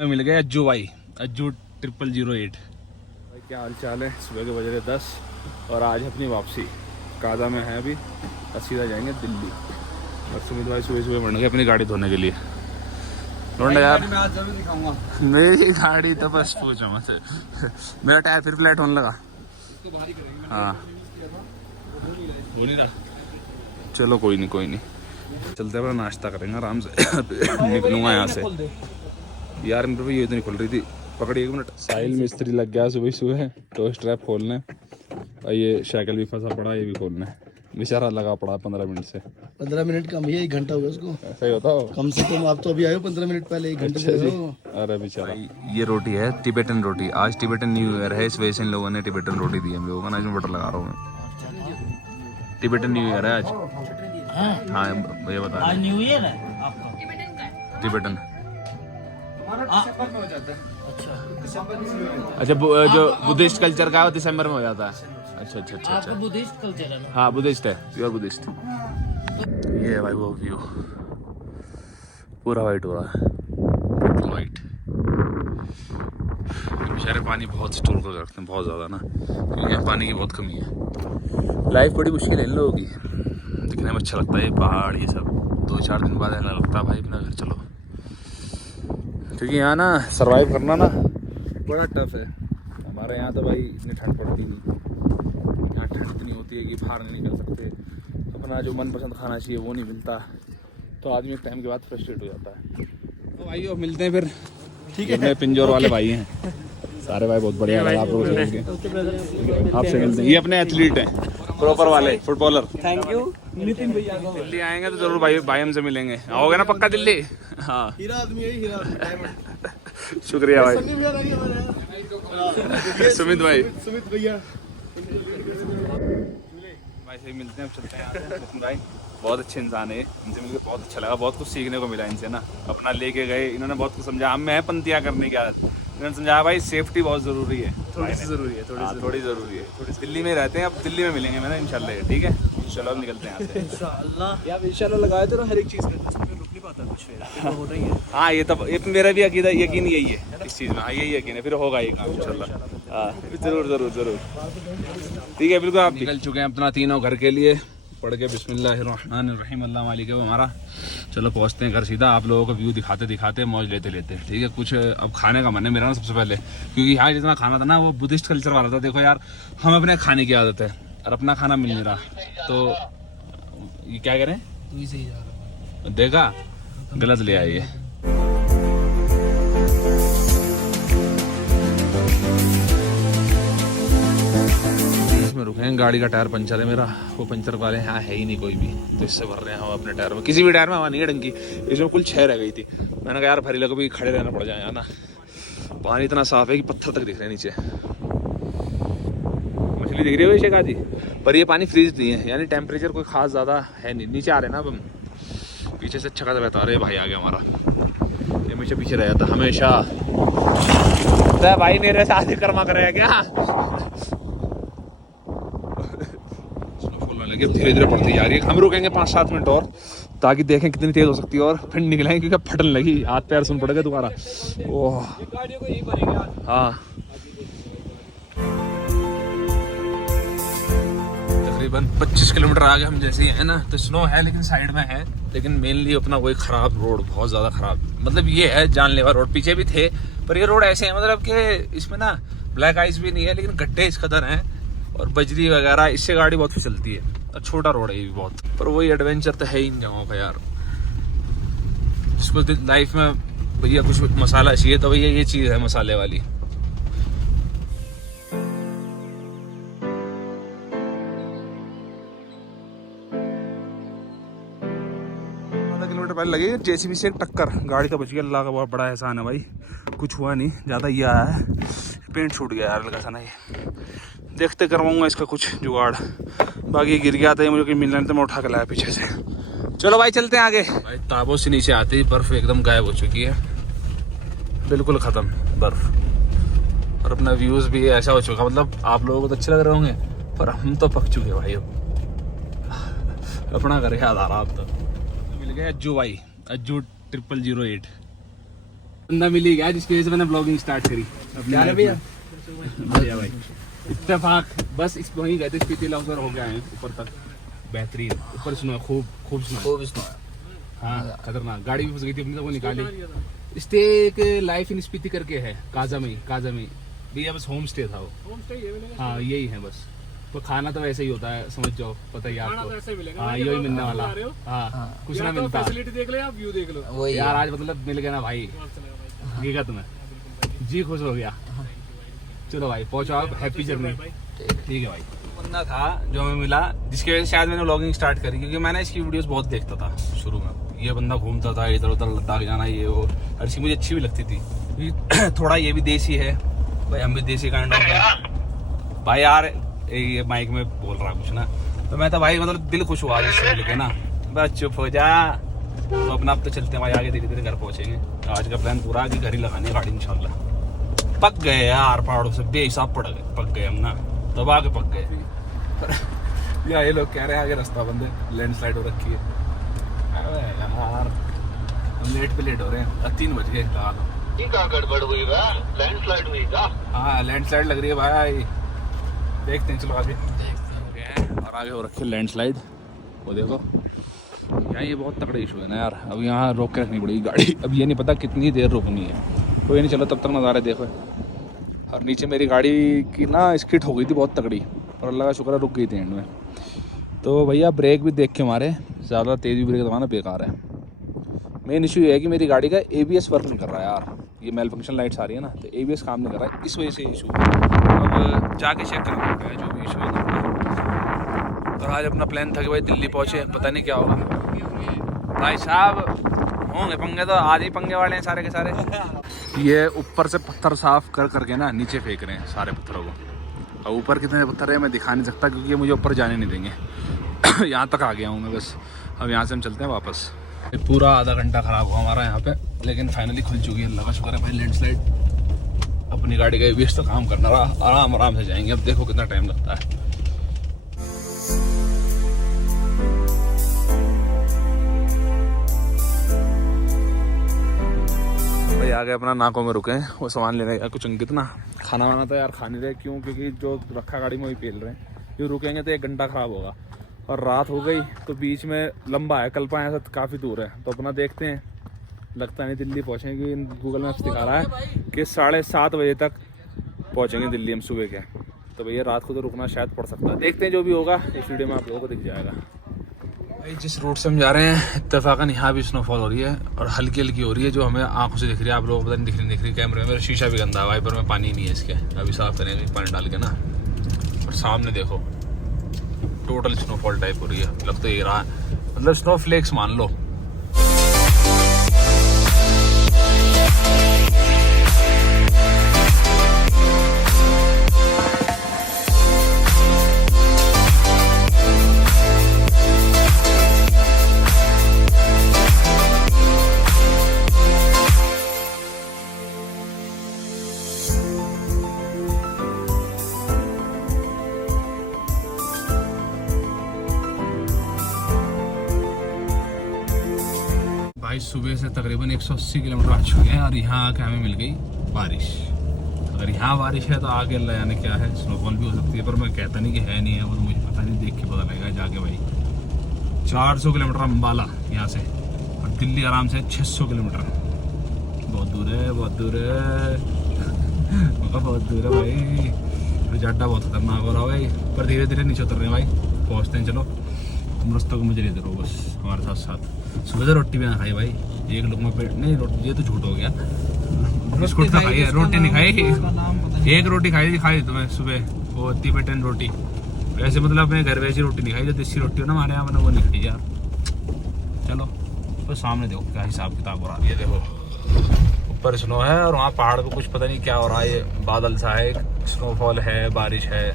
मिल गए अज्जू भाई, अज्जू 0008। भाई क्या हाल चाल है। सुबह के बज रहे 10 और आज अपनी वापसी काजा में है अभी और सीधा जाएंगे दिल्ली। और सुमित भाई सुबह सुबह बढ़ गए अपनी गाड़ी धोने के लिए। लौंडा यार मैं आज जरूर दिखाऊंगा मेरी गाड़ी तो बस पूछो मत। मेरा टायर फिर फ्लैट होने लगा। हाँ हो नहीं रहा। चलो कोई नहीं चलते हुए नाश्ता करेंगे आराम से। निकलूंगा यहाँ से यार। इन पर ये तो नहीं खुल रही थी। पकड़ी 1 मिनट। साहिल मिस्त्री लग गया सुबह सुबह तो स्ट्रैप खोलने और ये साइकिल भी फंसा पड़ा, ये भी खोलने। बेचारा लगा पड़ा 15 मिनट से। 15 मिनट कम ही है, 1 घंटा हो गया उसको। ऐसा ही होता हो कम से कम आप तो अभी आए हो 15 मिनट पहले, 1 घंटे से हो। अरे बेचारा। ये रोटी है टिबेटन रोटी। आज टिबेटन न्यू ईयर है, इस वजह से इन लोगों ने टिबेटन रोटी दी हम लोगों को ना। इसमें बटर लगा रहा हूँ मैं। टिबेटन न्यू ईयर है आज। हाँ भैया बता आज न्यू ईयर है आपका? टिबेटन। अच्छा अच्छा जो बुद्धिस्ट कल्चर का है वो दिसंबर में हो जाता है। अच्छा आपका बुद्धिस्ट कल्चर है ना? हाँ बुद्धिस्ट है, प्योर बुद्धिस्ट। ये है भाई वो व्यू, पूरा वाइट हो रहा है, बिल्कुल वाइट। बेचारे पानी बहुत स्टोर कर रखते हैं, बहुत ज़्यादा ना, क्योंकि यहाँ पानी की बहुत कमी है। लाइफ बड़ी मुश्किल है इन लोगों की। दिखने में अच्छा लगता है ये पहाड़ ये सब, 2-4 दिन बाद ऐसा लगता है भाई अपना घर चलो। क्योंकि यहाँ ना सर्वाइव करना ना बड़ा टफ है। हमारे यहाँ तो भाई इतनी ठंड पड़ती नहीं, यहाँ ठंड इतनी होती है कि बाहर नहीं निकल सकते। अपना जो मनपसंद खाना चाहिए वो नहीं मिलता, तो आदमी एक टाइम के बाद फ्रस्ट्रेट हो जाता है। तो भाई वो मिलते हैं फिर। ठीक है, पिंजौर वाले भाई हैं सारे भाई, बहुत बढ़िया लगा आप लोगों से मिलके। आपसे मिलते हैं, ये अपने एथलीट हैं प्रॉपर वाले फुटबॉलर। थैंक यू नितिन भैया। दिल्ली आएंगे तो जरूर भाई हमसे मिलेंगे। आओगे ना पक्का दिल्ली? हाँ हीरा आदमी है, हीरा आदमी। शुक्रिया भाई। सुमित भाई सुमित भैया भाई से मिलते हैं, अब चलते हैं नितिन भाई। बहुत अच्छे इंसान है, इनसे मिलकर बहुत अच्छा लगा। बहुत कुछ सीखने को मिला इनसे ना। अपना लेके गए, इन्होंने बहुत कुछ समझा। हम मैं पंतियाँ करने की आदत, इन्होंने समझाया भाई सेफ्टी बहुत ज़रूरी है। थोड़ी ज़रूरी है, थोड़ी ज़रूरी है। दिल्ली में रहते हैं, अब दिल्ली में मिलेंगे मैंने इंशाल्लाह। ठीक है चलो अब निकलते हैं यहाँ से। इंशाल्लाह यार, इंशाल्लाह लगाए तो ना हर एक चीज़ में रुक नहीं पाता कुछ, फिर होता ही है। हाँ ये तब ये मेरा भी अकीदा यकीन यही है इस चीज़ में। हाँ यही यकीन है, फिर होगा ये काम इंशाल्लाह। हाँ ज़रूर। ठीक है बिल्कुल। आप निकल चुके हैं अपना तीनों घर के लिए। पढ़ के बिस्मिल्लाहिर्रहमानिर्रहीम अल्लाह मालिक है वो हमारा। चलो पहुँचते हैं घर सीधा। आप लोगों को व्यू दिखाते मौज लेते ठीक है। कुछ अब खाने का मन है मेरा ना सबसे पहले, क्योंकि यहाँ जितना खाना था ना वो बुद्धिस्ट कल्चर वाला था। देखो यार हम अपने खाने की आदत है और अपना खाना मिल नहीं रहा, तो ये क्या करें? तू ही सही जा रहा। देखा गलत ले आइए। इसमें रुके हैं, गाड़ी का टायर पंचर है मेरा। वो पंचर वाले यहाँ है ही नहीं कोई भी, तो इससे भर रहे हैं हम अपने टायर में। किसी भी टायर में हवा नहीं है ढंग की। इसमें कुल 6 रह गई थी। मैंने कहा यार भरी लगे भी खड़े रहना पड़ जाए ना। पानी इतना साफ है कि पत्थर तक दिख रहे हैं नीचे। मछली दिख रही है वैसे काजी, पर ये पानी फ्रीज नहीं है, यानी टेम्परेचर कोई खास ज़्यादा है नहीं। नीचे आ रहे हैं ना अब हम, पीछे से अच्छा खासा बता रहे भाई आ गया हमारा। ये हमेशा पीछे रह जाता हमेशा। तो भाई मेरे साथ ही कर्मा करेगा क्या? लगे धीरे धीरे पड़ती जा रही है। हम रुकेंगे 5-7 मिनट और, ताकि देखें कितनी तेज हो सकती है और फिर निकलेंगे, क्योंकि फटन लगी, हाथ पैर सुन पड़ेगा दोबारा। ओह हाँ तकरीबन 25 किलोमीटर आगे हम जैसे ही है ना, तो स्नो है लेकिन साइड में है। लेकिन मेनली अपना वही खराब रोड, बहुत ज़्यादा खराब, मतलब ये है जानलेवा रोड। पीछे भी थे पर ये रोड ऐसे है मतलब कि इसमें ना ब्लैक आइस भी नहीं है, लेकिन गड्ढे इस कदर हैं और बजरी वगैरह, इससे गाड़ी बहुत फिसलती है। और छोटा रोड है ये भी बहुत, पर वही एडवेंचर तो है ही इन जगहों का यार। जिसको लाइफ में भैया कुछ मसाला चाहिए तो भैया ये चीज़ है मसाले वाली। आधा किलोमीटर पहले लगी जेसीबी से एक टक्कर, गाड़ी तो बच गई, अल्लाह का बहुत बड़ा एहसान है भाई। कुछ हुआ नहीं ज़्यादा, ये आया है पेंट छूट गया यार हल्का सा ना। ये देखते करवाऊंगा इसका कुछ जुगाड़, बाकी गिर गया था मुझे मिलने तो मैं उठा के लाया पीछे से। चलो भाई चलते हैं आगे। भाई ताबो से नीचे आते ही बर्फ एकदम गायब हो चुकी है, बिल्कुल ख़त्म बर्फ। और अपना व्यूज़ भी ऐसा हो चुका, मतलब आप लोगों को तो अच्छे लग रहे होंगे पर हम तो पक चुके भाई। अब अपना घर याद आ रहा अब तो। मिल गए अज्जू भाई, अज्जू 0008। बंदा मिल ही गया जिसकी वजह से मैंने ब्लॉगिंग स्टार्ट करी। क्या है भैया? बढ़िया भाई, इत्तेफाक बस इस वहीं गए थे स्पीति लॉन्गर हो गए हैं ऊपर तक, बेहतरीन। ऊपर सुनो खूब सुनो, हाँ खतरनाक। गाड़ी भी फंस गई थी अपनी, तो वो निकाली। स्टे एक लाइफ इन स्पीति करके है काजा में भैया, बस होम स्टे था वो। हाँ यही है बस, तो खाना तो वैसे ही होता है, समझ जाओ, पता ही आपको। हाँ यही मिलने वाला। हाँ कुछ ना मिलता, फैसिलिटी देख लो या व्यू देख लो। यार आज मतलब मिल गया ना भाई, हकीकत में जी खुश हो गया। चलो भाई पहुंचो आप, हैप्पी जर्नी। ठीक है भाई। बंदा था जो हमें मिला, जिसकी वजह से शायद मैंने व्लॉगिंग स्टार्ट करी, क्योंकि मैंने इसकी वीडियोस बहुत देखता था शुरू में। ये बंदा घूमता था इधर उधर, लद्दाख जाना ये वो, हर चीज मुझे अच्छी भी लगती थी। थोड़ा ये भी देसी है भाई, हम भी देसी काइंड ऑफ भाई। यार ये माइक में बोल रहा कुछ ना, तो मैं तो भाई मतलब दिल खुश हुआ इससे लेके ना। बस चुप हो जा, तो अपना अब तो चलते हैं भाई आगे, धीरे धीरे घर पहुंचेंगे। आज का प्लान पूरा कि घर ही लगानी है गाड़ी इंशाल्लाह। पक गए यार पहाड़ों से बेहिसाब पक गए हम ना, दबा के पक गए। या ये लोग कह रहे हैं आगे रास्ता बंद है, लैंडस्लाइड हो रखी है। अरे यार हम लेट पे लेट हो रहे हैं, 3 बज गए। क्या गड़बड़ हुई बा? लैंडस्लाइड हुई क्या? हाँ लैंडस्लाइड लग रही है भाई, देखते हैं चलो आगे। और आगे हो रखी है लैंडस्लाइड, वो देखो यार, ये बहुत तगड़ा इशू है ना यार। अब यहाँ रोक के रखनी पड़ेगी गाड़ी, अब ये नहीं पता कितनी देर रुकनी है। कोई नहीं, चलो तब तक नज़ारे देखो। और नीचे मेरी गाड़ी की ना स्किट हो गई थी बहुत तगड़ी, और अल्लाह का शुक्र है रुक गई थी एंड में। तो भैया ब्रेक भी देख के मारे, ज़्यादा तेज़ भी ब्रेक दबाना बेकार है। मेन इशू ये है कि मेरी गाड़ी का ABS वर्क नहीं कर रहा है यार, ये मेल फंक्शन लाइट्स आ रही है ना, तो ABS काम नहीं कर रहा है, इस वजह से इशू है। अब जाके चेक करना पड़ेगा जो भी इशू है। और आज अपना प्लान था कि भाई दिल्ली पहुँचे, पता नहीं क्या होगा भाई साहब, होंगे पंगे तो आज ही पंगे वाले हैं सारे के सारे। ये ऊपर से पत्थर साफ कर करके ना नीचे फेंक रहे हैं सारे पत्थरों को। और ऊपर कितने पत्थर है मैं दिखा नहीं सकता, क्योंकि ये मुझे ऊपर जाने नहीं देंगे। यहाँ तक आ गया हूँ मैं बस, अब यहाँ से हम चलते हैं वापस। पूरा आधा घंटा ख़राब हुआ हमारा यहाँ पे, लेकिन फाइनली खुल चुकी है, अल्लाह का शुक्र है भाई। लैंडस्लाइड अपनी गाड़ी का ABS तो काम करना रहा, आराम से जाएंगे। अब देखो कितना टाइम लगता है। भाई आगे अपना नाकों में रुके हैं, वो सामान लेने गया कुछ अंकित ना, खाना वाना तो यार खा नहीं रहे, क्यों? क्योंकि जो रखा गाड़ी में वही पेल रहे हैं। ये रुकेंगे तो 1 घंटा ख़राब होगा, और रात हो गई तो बीच में लंबा है, कल्पा यहाँ से काफ़ी दूर है। तो अपना देखते हैं, लगता नहीं दिल्ली पहुँचेंगे। गूगल मैप्स दिखा रहा है कि 7:30 बजे तक पहुँचेंगे दिल्ली हम सुबह के। तो भैया रात को तो रुकना शायद पड़ सकता है, देखते हैं जो भी होगा इस वीडियो में आप लोगों को दिख जाएगा। भाई जिस रूट से हम जा रहे हैं इत्तेफाकन यहाँ भी स्नोफॉल हो रही है, और हल्की हल्की हो रही है, जो हमें आंखों से दिख रही है। आप लोगों को पता नहीं दिख रही कैमरे में, मेरा शीशा भी गंदा है, वाइपर में पानी नहीं है इसके, अभी साफ करेंगे पानी डाल के ना। और सामने देखो टोटल स्नोफॉल टाइप हो रही है, लग तो ये रहा है, मतलब स्नोफ्लेक्स मान लो। भाई सुबह से तकरीबन 180 किलोमीटर आ चुके हैं, और यहाँ आके हमें मिल गई बारिश। अगर यहाँ बारिश है तो आगे अल्लाह जाने क्या है, स्नोफॉल भी हो सकती है, पर मैं कहता नहीं कि है नहीं है, वो तो मुझे पता नहीं, देख के पता लगेगा जाके। भाई 400 किलोमीटर अम्बाला यहाँ से, और दिल्ली आराम से 600 किलोमीटर। बहुत दूर है, बहुत दूर है, बहुत दूर है भाई। तो जाड्डा बहुत खतरनाक हो रहा है भाई, पर धीरे धीरे नीचे उतर रहे हैं भाई, पहुँचते हैं। चलो तुम रास्तों को मुझे लेते रहो बस हमारे साथ साथ। सुबह से रोटी भी ना खाई भाई, एक लोग में पेट नहीं, रोटी ये तो झूठ हो गया, बिस्कुट तो खाई है, रोटी नहीं खाई। एक रोटी खाई तुम्हें सुबह, वो 30 रोटी। वैसे मतलब अपने घर वैसी रोटी नहीं खाई, जो देसी रोटी हो ना हमारे यहाँ, मैंने वो नहीं खाई यार। चलो तो सामने देखो क्या हिसाब किताब हो रहा है। ये देखो ऊपर स्नो है, और वहाँ पहाड़ पे कुछ पता नहीं क्या हो रहा है, ये बादल सा है, स्नोफॉल है, बारिश है,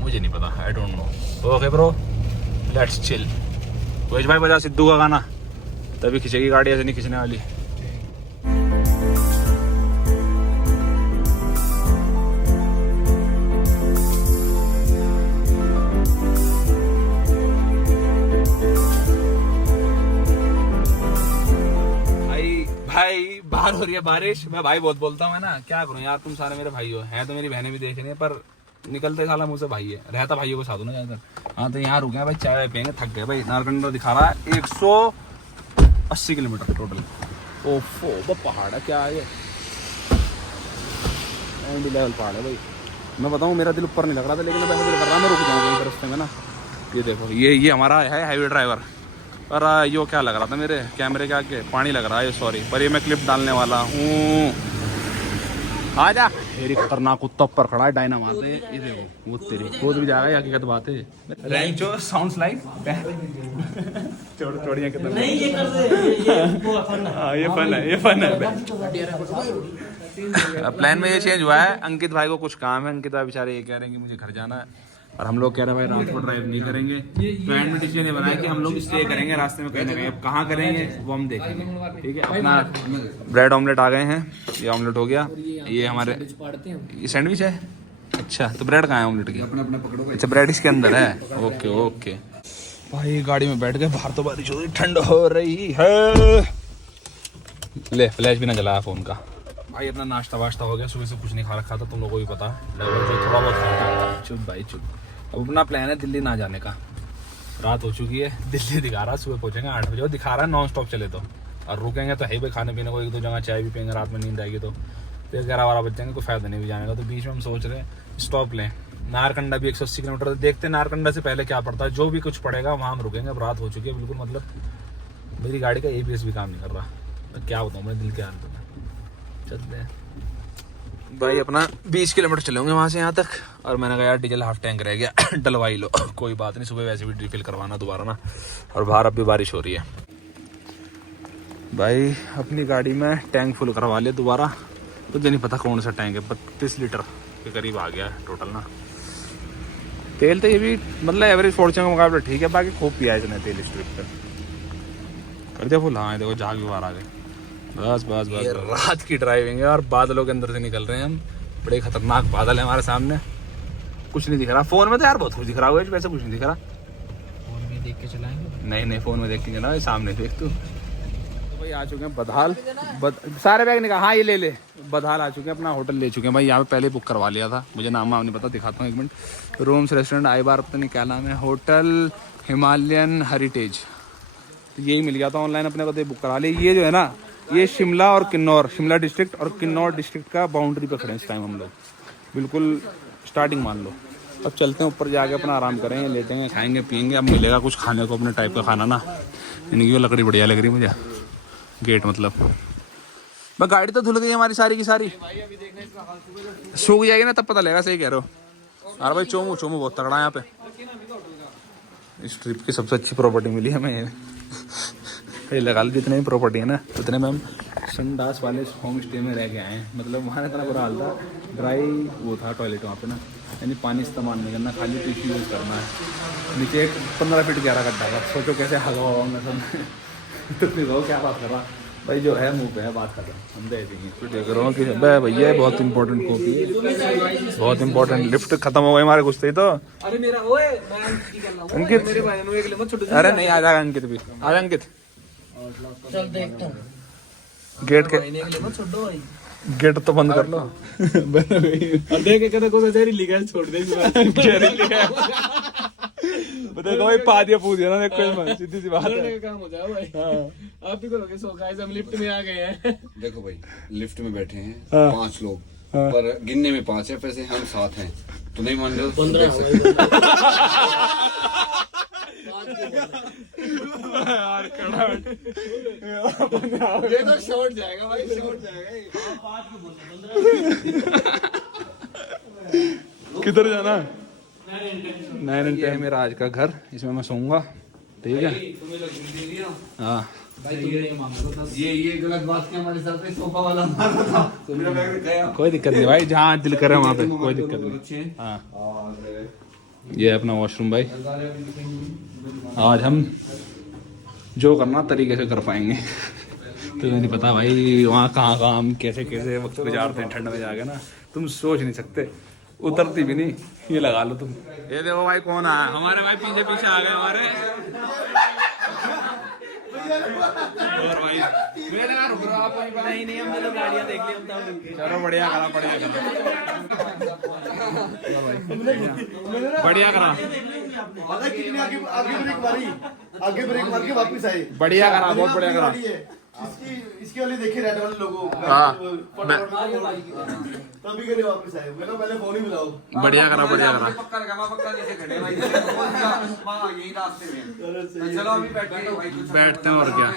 मुझे नहीं पता, I don't know. Okay bro, let's chill. वैश भाई बजा सिद्धू का गाना, तभी खिंचेगी गाड़ी, ऐसे नहीं खींचने वाली। भाई बाहर हो रही रही है बारिश। मैं भाई बहुत बोलता हूँ, है ना, क्या करूँ यार, तुम सारे मेरे भाई हो, है तो मेरी बहनें भी देख रही है, पर निकलते साला मुझसे भाई है, रहता भाइयों के साथ हूँ ना ज्यादातर। हाँ तो यहाँ रुके हैं भाई, चाय पियेंगे, थक गए भाई। नारकंडा दिखा रहा है 180 किलोमीटर टोटल। ओफो वो पहाड़ है क्या है ये, एंड लेवल पहाड़ है भाई। मैं बताऊँ मेरा दिल ऊपर नहीं लग रहा था, लेकिन मैं दिल कर रहा मैं रुक जाऊँगा इस रास्ते में ना। ये देखो ये हमारा है हाईवे ड्राइवर। और यो क्या लग रहा था मेरे कैमरे के आगे, पानी लग रहा है सॉरी, पर ये मैं क्लिप डालने वाला हूँ। आ जा, मेरी खतरनाक कुत्ता ऊपर खड़ा है डायनामाइट से, ये देखो वो तेरी खुद भी जाएगा, ये हकीकत बात है। रैंचो साउंड्स लाइक छोड़िया कितना नहीं, ये कर दे, हाँ ये फन है प्लान में ये चेंज हुआ है। अंकित भाई को कुछ काम है, अंकित भाई बेचारे ये कह रहे हैं कि मुझे घर जाना है, और हम लोग कह रहे हैं भाई रात को ड्राइव नहीं करेंगे। तो एंड में डिसीजन ये बनाया कि हम लोग स्टे करेंगे रास्ते में कहीं ना कहीं, अब कहाँ करेंगे वो हम देखेंगे, ठीक है। अपना ब्रेड ऑमलेट आ गए हैं, ये ऑमलेट हो गया, ये हमारे ये सैंडविच है। अच्छा तो ब्रेड कहाँ है ऑमलेट की? अपना पकड़ो। अच्छा ब्रेड इसके अंदर है, ओके ओके। भाई गाड़ी में बैठ गए, बाहर तो बारिश हो रही, ठंड हो रही है। ले फ्लैश भी ना जलाया फोन का। भाई अपना नाश्ता वाश्ता हो गया, सुबह से कुछ नहीं खा रखा था, तुम लोगों को भी पता है, लगभग थोड़ा बहुत खाया। चुप भाई चुप। अब अपना प्लान है दिल्ली ना जाने का, रात हो चुकी है, दिल्ली दिखा रहा है, सुबह पहुंचेंगे 8 बजे, और दिखा रहा है नॉन स्टॉप चले तो, और रुकेंगे तो है भाई खाने पीने को, एक दो जगह चाय भी पियेंगे, रात में नींद आएगी तो फिर 11-12 बज जाएंगे, कोई फायदा नहीं भी जाने का। तो बीच में हम सोच रहे हैं स्टॉप लें, नारकंडा भी 180 किलोमीटर, देखते हैं नारकंडा से पहले क्या पड़ता है, जो भी कुछ पड़ेगा वहाँ हम रुकेंगे। अब रात हो चुकी है बिल्कुल, मतलब मेरी गाड़ी का ABS भी काम नहीं कर रहा, क्या बताऊँ मैं दिल के हाल में। चलते हैं भाई, अपना 20 किलोमीटर चलेंगे वहाँ से यहाँ तक, और मैंने कहा यार डीजल हाफ टैंक रह गया डलवाई लो कोई बात नहीं, सुबह वैसे भी रिफिल करवाना दोबारा ना, और बाहर अब भी बारिश हो रही है। भाई अपनी गाड़ी में टैंक फुल करवा लिया दोबारा, मुझे नहीं पता कौन सा टैंक है, 32 लीटर के करीब आ गया है टोटल ना। तेल तो ये भी मतलब एवरेज फॉर्च्यूनर के मुकाबले ठीक है, बाकी खूब पिया है इसने तेल इस ट्रिप पर, कर दिया फुल। हाँ देखो जहाँ भी बाहर आ गए, बस रात की ड्राइविंग है, और बादलों के अंदर से निकल रहे हैं हम, बड़े खतरनाक बादल है हमारे सामने, कुछ नहीं दिख रहा। फोन में तो यार बहुत कुछ दिख रहा है, वैसे कुछ नहीं दिख रहा। फोन में देख के चलाएंगे? नहीं फोन में देख के ना, सामने देख तू। तो भाई आ चुके हैं बदहाल, सारे बैग निकाल, हाँ ये ले बदहाल आ चुके हैं, अपना होटल ले चुके हैं भाई। यहाँ पे पहले बुक करवा लिया था, मुझे नाम नहीं पता, दिखाता हूँ 1 मिनट। रूम्स रेस्टोरेंट आई बार पता नहीं क्या नाम है, होटल हिमालयन हेरिटेज, तो यही मिल गया था ऑनलाइन, अपने को तो बुक करा लिया। ये जो है ना, ये शिमला और किन्नौर, शिमला डिस्ट्रिक्ट और किन्नौर डिस्ट्रिक्ट का बाउंड्री पे खड़े हैं इस टाइम हम लोग, बिल्कुल स्टार्टिंग मान लो। अब चलते हैं ऊपर, जाके अपना आराम करेंगे, लेटेंगे, खाएंगे पियेंगे। अब मिलेगा कुछ खाने को अपने टाइप का खाना ना, यानी कि वो लकड़ी बढ़िया लग रही मुझे, गेट मतलब। बस गाड़ी तो धुल गई हमारी सारी की सारी, सूख जाएगी ना तब पता लगेगा, सही कह रहे हो। अरे भाई चोमू बहुत तगड़ा है यहाँ पे, इस ट्रिप की सबसे अच्छी प्रॉपर्टी मिली हमें। ये लगा लो जितने भी प्रॉपर्टी है ना, उतने में हम संडास वाले होम स्टे में रह के आए हैं। मतलब वहाँ इतना बुरा हाल था, ड्राई वो था टॉयलेट वहाँ पे ना, यानी पानी इस्तेमाल नहीं करना, खाली टिश्यू यूज़ करना है। नीचे एक 15 फीट गहरा गड्ढा था, सोचो कैसे हगा होगा सब तो फिर क्या बात कर रहा भाई, जो है मुँह पे है, बात कर रहा हूँ, हम दे देंगे। फिर देख रहा हूँ कि भैया बहुत इंपॉर्टेंट कॉपी है, बहुत इंपॉर्टेंट। लिफ्ट खत्म हो गई हमारे कुछ तो। अरे मेरा ओए मैं अंकित, मेरे भाई ने एक ले मत छोड़। अरे नहीं आ जाएगा अंकित भी, आ जा अंकित। चल देखता हूँ, गेट के मत छोड़ दो भाई, गेट तो बंद कर लो। देख के कोई जहरीली गैस छोड़ दे, जहरीली गैस देखो भाई, पा दिया पूछ दिया ना, कोई सीधी सी बात है, काम हो जाए भाई। आप भी करोगे सो गाइस, हम लिफ्ट में आ गए हैं। देखो भाई लिफ्ट में बैठे हैं 5 लोग, पर गिनने में 5 है, पैसे हम 7 हैं, तो नहीं मान रहे हो? 15 हो ये तो शॉर्ट जाएगा भाई, शॉर्ट जाएगा। किधर जाना? 9 and 10 मेरा आज का घर, इसमें मैं सोऊंगा, ठीक है। हाँ ये गलत बात की हमारे साथ में, सोफा वाला मारा था, तो मेरा बैग गया। कोई दिक्कत नहीं भाई, जहाँ दिल करे वहाँ पे कोई दिक्कत नहीं। हाँ ये अपना वॉशरूम भाई, आज हम जो करना तरीके से कर पाएंगे। तो नहीं पता भाई वहाँ कहाँ हम कैसे कैसे वक्त गुजारते हैं ठंड में जाके ना, तुम सोच नहीं सकते, उतरती भी नहीं। ये लगा लो तुम, ये देखो भाई कौन आया हमारे भाई, पीछे पीछे आ गए हमारे। और भाई नहीं नहीं हमने तो गाड़ियाँ देख ली हम तब उनकी। चलो बढ़िया करा बढ़िया करा आगे ब्रेक मार के वापस आए। बढ़िया करा बहुत बढ़िया करा। इसकी वाली देखिए रेड वाले लोगों हाँ तभी के लिए वापस आए। मैं पहले फोन ही मिलाओ। बढ़िया करा बढ़िया करा। पक्का लगा पक्का नीचे खड़े भाई वहाँ यही रास्ते में चलो अभी बैठते हैं भाई बैठते हैं और क्या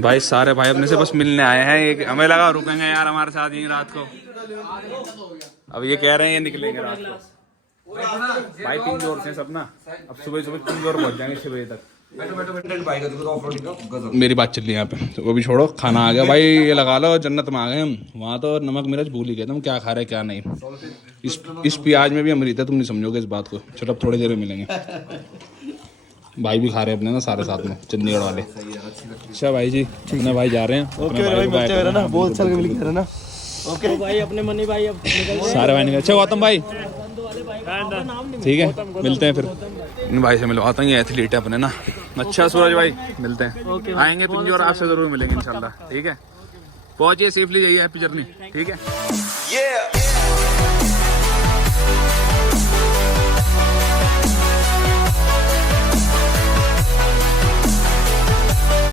भाई सारे भाई अपने से बस मिलने आए हैं। एक हमें लगा रुकेंगे यार हमारे साथ यहीं रात को। अब ये कह रहे हैं ये निकलेंगे रात को। भाई पिंजौर से सब ना अब सुबह सुबह पिंजौर पहुंच जाएंगे 6 बजे तक। मेरी बात चल रही है यहाँ पे तो वो भी छोड़ो। खाना आ गया भाई ये लगा लो जन्नत में आ गए हम। वहाँ तो नमक मिर्च भूल ही गए तुम क्या खा रहे क्या नहीं। इस प्याज में भी अमृत है तुम नहीं समझोगे इस बात को। चलो अब थोड़ी देर में मिलेंगे। भाई भी खा रहे हैं अपने ना सारे साथ में चंडीगढ़ वाले। अच्छा भाई जी अपने भाई जा रहे हैं। ओके भाई मिलते हैं ना बहुत अच्छा मिल गया ना। ओके तो भाई अपने मनी भाई अब निकल सारे भाई निकल। अच्छा गौतम भाई ठीक है मिलते हैं फिर। इन भाई से मिलवाता हूँ ये एथलीट है अपने ना। अच्छा सूरज भाई मिलते हैं आएंगे पिंजौर आपसे जरूर मिलेंगे इंशाल्लाह। ठीक है पहुंचिए सेफली जाइए हैप्पी जर्नी ठीक है।